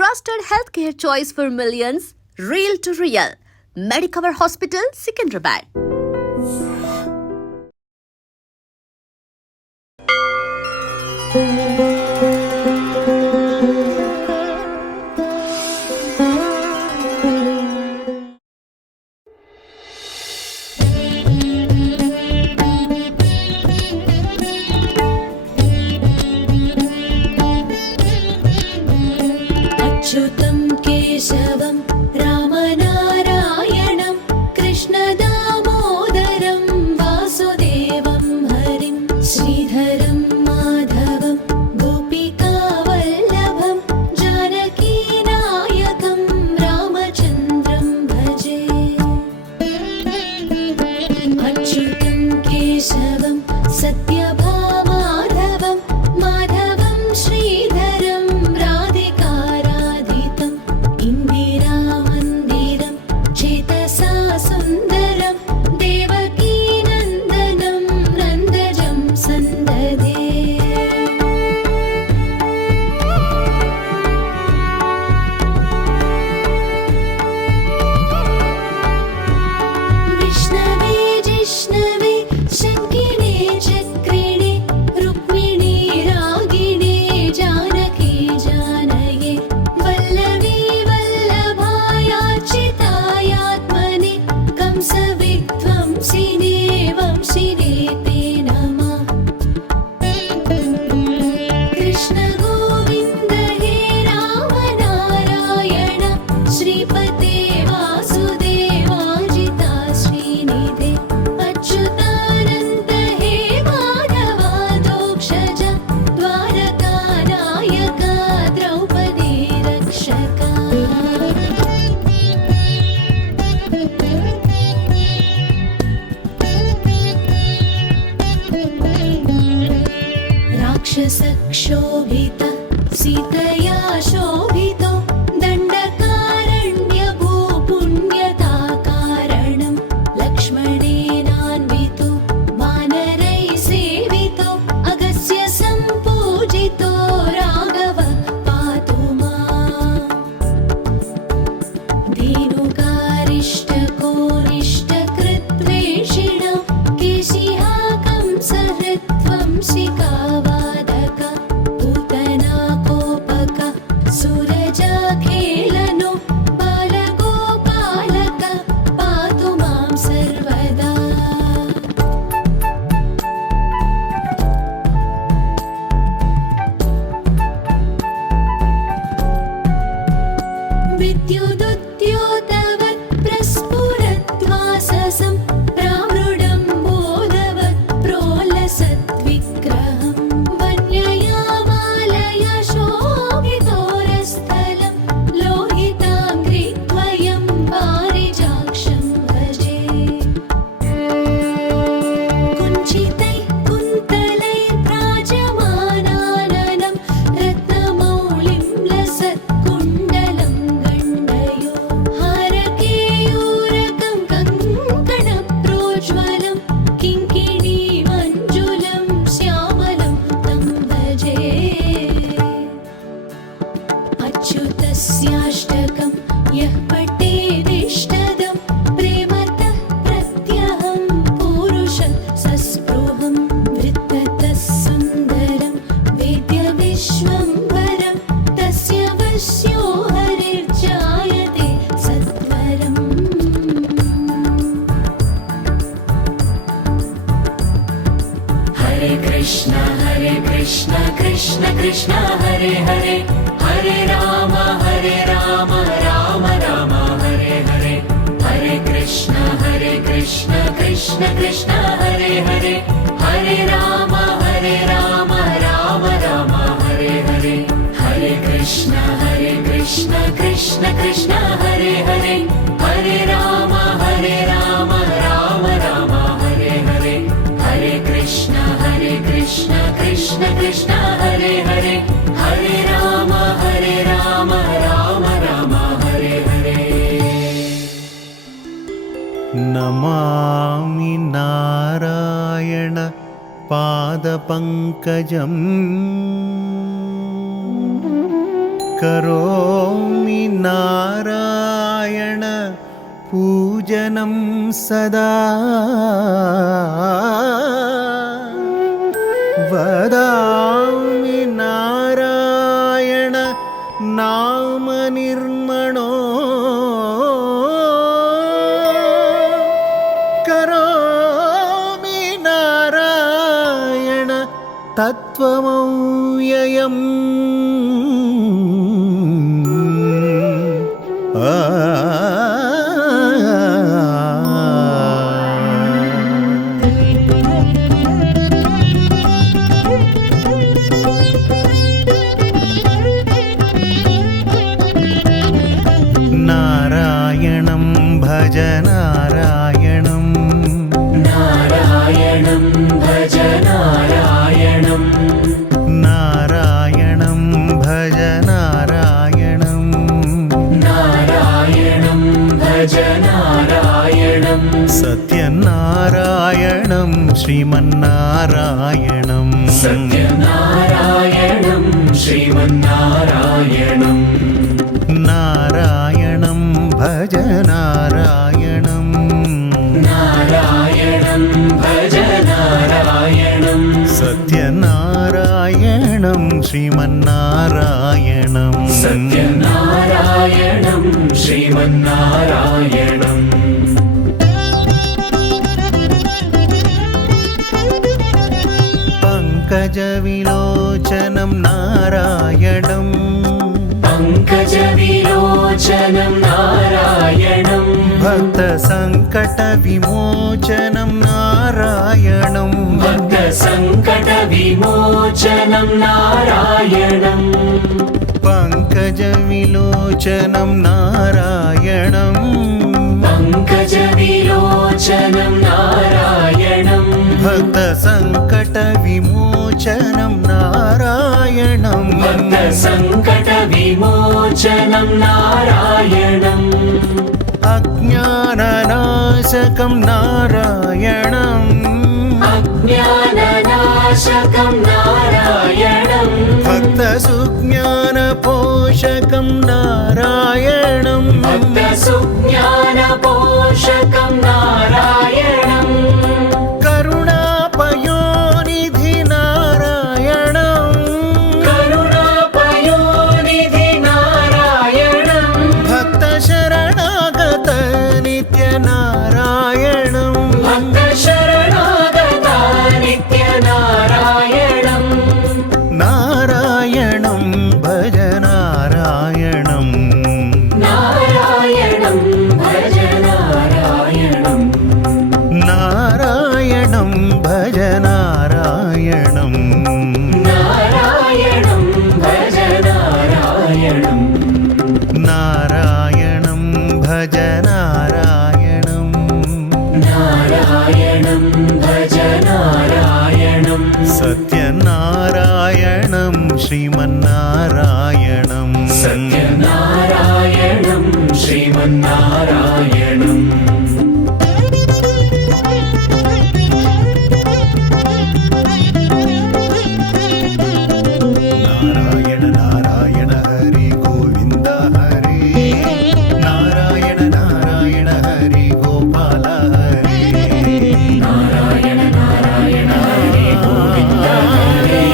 trusted healthcare choice for millions, real to real. Medicover Hospital, Secunderabad. अच्युतं केशवं रामनारायणं कृष्णदामोदरं वासुदेवं हरिं श्रीधरं माधवं गोपिकावल्लभं जानकीनायकं रामचन्द्रं भजे। अच्युतं केशवं सत्यभामाधवं माधवं श्रीधरं राधिकाराधितं इन्दिरामन्दिरं चेतसा सुन्दरं देवकीनन्दनं नन्दजं सन्ददे। विष्णवे जिष्णवे शङ्किने चक्रिणे रुक्मिणी रागिणे जानकी जानये वल्लवी वल्लभायार्चितायात्मने कंसविध्वंसिने वंशिने ते नमः। कृष्ण गोविन्द हे राम नारायण श्रीपते वासुदेवाजिता श्रीनिधे अच्युतानन्द हे माधवादोक्षज द्वारकानायका द्रौपदी रक्षका। राक्षसक्षोभित सीतया शोभितो दण्डकारण्यभूपुण्यताकारणं लक्ष्मणेनान्वितो वानरैः सेवितो अगस्त्य सम्पूजितो राघवः पातु माम्। धेनुकारिष्टकोनिष्टकृद्वेषिणो केशिहा कंसहृद्वंशिकावादक पूतना कोपक सूरजाखेलनो बालगोपालक पातु मां सर्वदा। विद्युदुद्योतवत् प्रस्फुरद्वाससं प्रामृडं बोधवत् प्रोलसद्विग्रहं वन्ययामालया शोभितोरस्थलं लोहिताङ्घ्रिद्वयं पारिजाक्षं भजे। कुञ्चितैः कुन्तलैर्व्राजमानाननं रत्नमौलिं लसत्कुण्डलं गण्डयो हारकेयूरकं कङ्कणप्रोज्ज्वलं किङ्किणीमञ्जुलं श्यामलं तं भजे। अच्युतस्याष्टकं यः पठेदिष्टदं प्रेमतः प्रत्यहं पूरुषं सस्पृहं वृत्ततः सुन्दरं वेद्यविश्वम्भरं तस्य वश्यो हरिर्जायते सत्वरम्। हरे कृष्ण कृष्ण कृष्ण हरे हरे हरे राम राम राम हरे हरे हरे कृष्ण कृष्ण कृष्ण हरे हरे हरे राम राम राम हरे हरे हरे कृष्ण कृष्ण कृष्ण हरे हरे हरे राम राम राम हरे हरे हरे कृष्ण कृष्ण कृष्ण हरे हरे हरे राम राम राम हरे हरे। नमामि नारायण पादपङ्कजम् करोमि नारायण पूजनं सदा वदामि नारायण नाम निर्मणो करोमि नारायण तत्त्वमव्ययम् नारायणं भज नारायणं नारायणं भज नारायणं नारायणं भज नारायणं नारायणं भज नारायणं सत्यनारायणं श्रीमन्नारायणं सत्यनारायणं श्रीमन्नारायणं नारायणं भज नारायणं नारायणं भज नारायणं सत्यनारायणं श्रीमन्नारायणं सत्यनारायणं श्रीमन्नारायणं पङ्कजविलोचनं नारायणं पङ्कजविलोचनं नारायणं भक्तसङ्कटविमोचनं नारायणं भक्तसङ्कटविमोचनं नारायणं पङ्कजविलोचनं नारायणं पङ्कजविलोचनं नारायणं भक्तसङ्कटविमोचनं नारायणं भक्तसङ्कटविमोचनं नारायणम् अज्ञाननाशकं नारायणम् अज्ञाननाशकं नारायणं भक्तसुज्ञानपोषकं नारायणं भक्तसुज्ञानपोषकं नारायणं करुणापयोनिधि नारायणं करुणापयोनिधि नारायणं भक्तशरणागत नित्यनारायणं भक्तशरणागता नित्यनारायणं नारायणं भज नारायणं नारायणं भज नारायणं नारायणं भज नारायणं नारायणं भज नारायणं नारायणं भज नारायणं नारायणं भज नारायणं सत्यनारायणं श्रीमन्नारायणं सत्यनारायणं श्रीमन्नारायणं नारायण नारायण हरि गोविन्द हरि नारायण नारायण हरि गोपाल हरि नारायण नारायण हरि गोविन्द हरे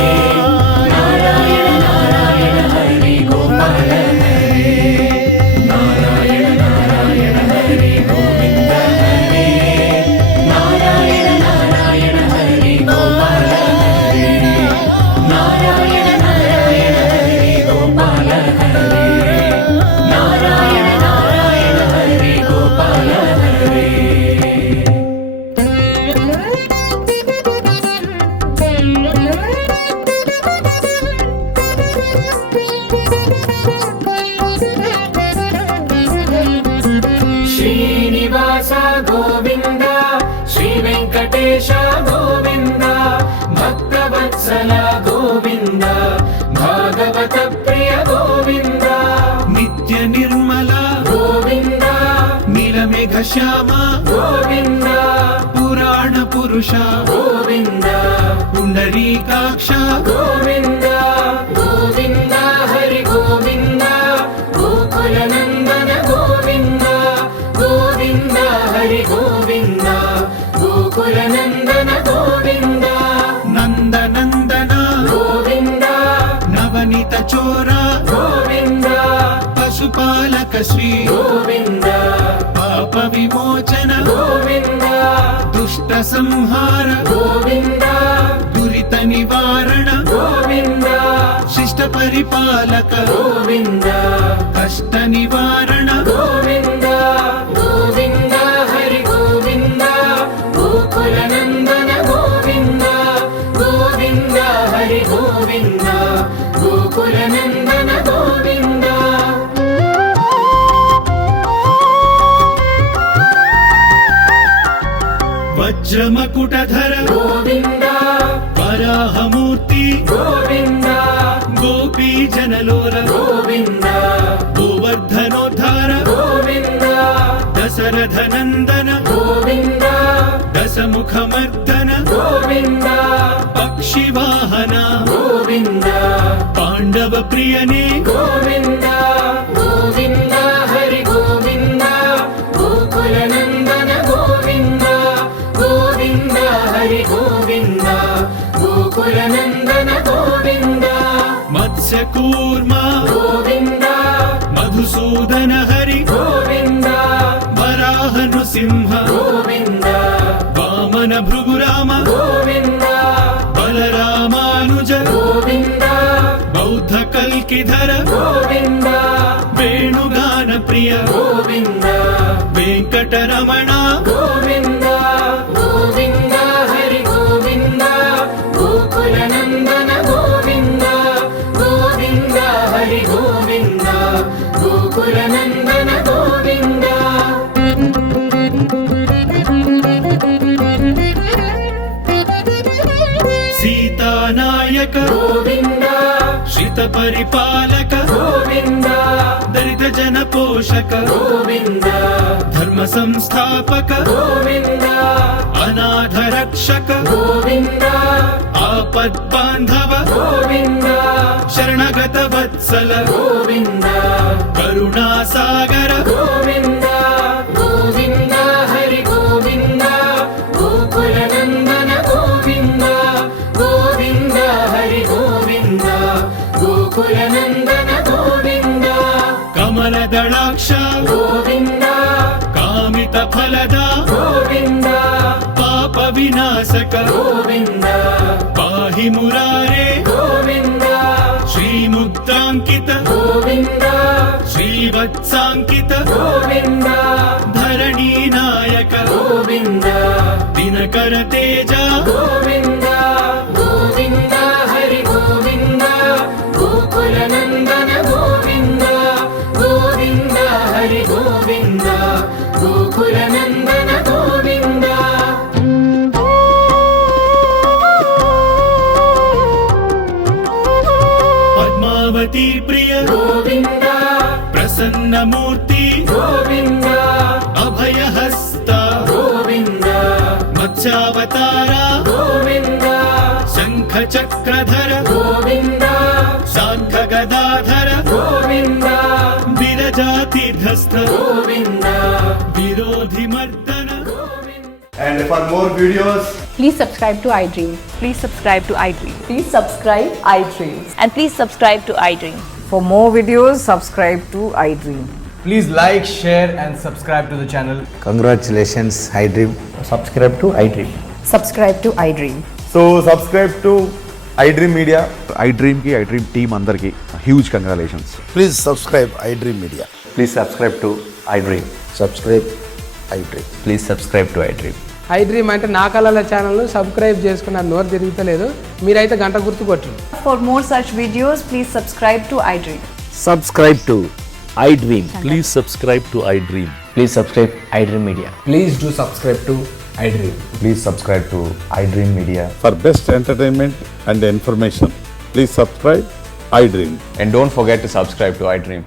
नारायण नारायण हरि गोपाल हरे नारायण नारायण हरि गोविन्द हरे नारायण नारायण हरि गोपाल हरे नारायण नारायण हरि गोपाल हरे नारायण नारायण हरि गोपाल हरे श्रीनिवास गोविन्द श्रीवेङ्कटेश गोविन्द भक्तवत्सल गोविन्द भागवत प्रिय गोविन्द नित्य निर्मल गोविन्द नीलमेघ श्याम गोविन्द पुराण पुरुष गोविन्द पुण्डरीकाक्ष गोविन्द गोविन्द हरि गोविन्द పశుపాలక శ్రీ గోవింద పాప విమోచన గోవింద దుష్ట సంహార గోవింద దురిత నివారణ గోవింద శిష్ట పరిపాలక గోవింద కష్ట నివారణ గోవింద గోవింద హరి గోవింద గోకుల నందన గోవింద గోవింద హరి గోవింద గోకుల నందన గోవింద వజ్రమకుటధర గోవింద వరాహమూర్తి గోవింద గోపీ జనలోల గోవింద గోవర్ధనోద్ధార గోవింద దశరథ నందన గోవింద దశముఖమర్దన గోవింద పక్షివాహన గోవింద పాండవ ప్రియనే గోవింద గోవింద హరి గోవింద గోకుల నందన గోవింద గోవింద హరి గోవింద గోకుల నందన గోవింద మత్స్యకూర్మ గోవింద మధుసూదన హరి గోవింద వరాహ నృసింహ గోవింద వామన భృగురామ గోవింద బలరామానుజ గోవింద బౌద్ధ కల్కిధర గోవింద వేణుగాన ప్రియ గోవింద వెంకటరమణ గోవింద గోవింద హరి గోవింద గోకుల నందన గోవింద గోవింద హరి గోవింద గోకుల నందన గోవింద సీతానాయక గోవింద శ్రిత పరిపాలక గోవింద దళిత జన పోషక గోవింద ధర్మ సంస్థాపక గోవింద అనాథ రక్షక గోవింద ఆపద్ బాంధవ గోవింద శరణగత వత్సల గోవింద కరుణా సాగర గోవింద గోవింద హరి గోవింద గోకుల నందన గోవింద గోవింద హరి గోవింద గోకుల నందన గోవింద కమల దళాక్ష గోవింద కామిత ఫలద గోవింద పాప వినాశక గోవింద పాహి మురారే గోవింద శ్రీముద్రాంకిత గోవింద శ్రీవత్సాంకిత గోవింద ధరణీ నాయక గోవింద దినకర తేజ గోవింద గోవింద హరి గోవింద గోకుల నందన గోవింద గోవింద హరి గోవింద గోకుల నందన గోవింద పద్మావతి ప్రియ గోవింద ప్రసన్నమూర్తి గోవింద అభయహస్త గోవింద మత్స్యావతార గోవింద శంఖ చక్రధర గోవింద శాంఖ గదాధర గోవింద విరజాతిధస్థ గోవింద విరోధి మర్దన And for more videos, Please subscribe to iDream. Please subscribe to iDream. Please subscribe iDream. And please subscribe to iDream. For more videos, subscribe to iDream. please like, share, and subscribe to the channel. Congratulations, iDream. Subscribe to iDream. Subscribe to iDream. So, subscribe to iDream Media. iDream ki iDream team అందరికి huge congratulations. Please subscribe iDream Media. Please subscribe to iDream. Subscribe iDream. Please subscribe to iDream. iDream అంటే నా కళల ఛానల్ను subscribe చేసుకున్న నోరు తిరుగుతలేదు మీరైతే గంట గుర్తు కొట్టండి For more such videos, please subscribe to iDream. Subscribe to iDream. Please subscribe to iDream. Please subscribe iDream Media. Please do subscribe to iDream. Please subscribe to iDream Media. For best entertainment and information, please subscribe iDream. And don't forget to subscribe to iDream.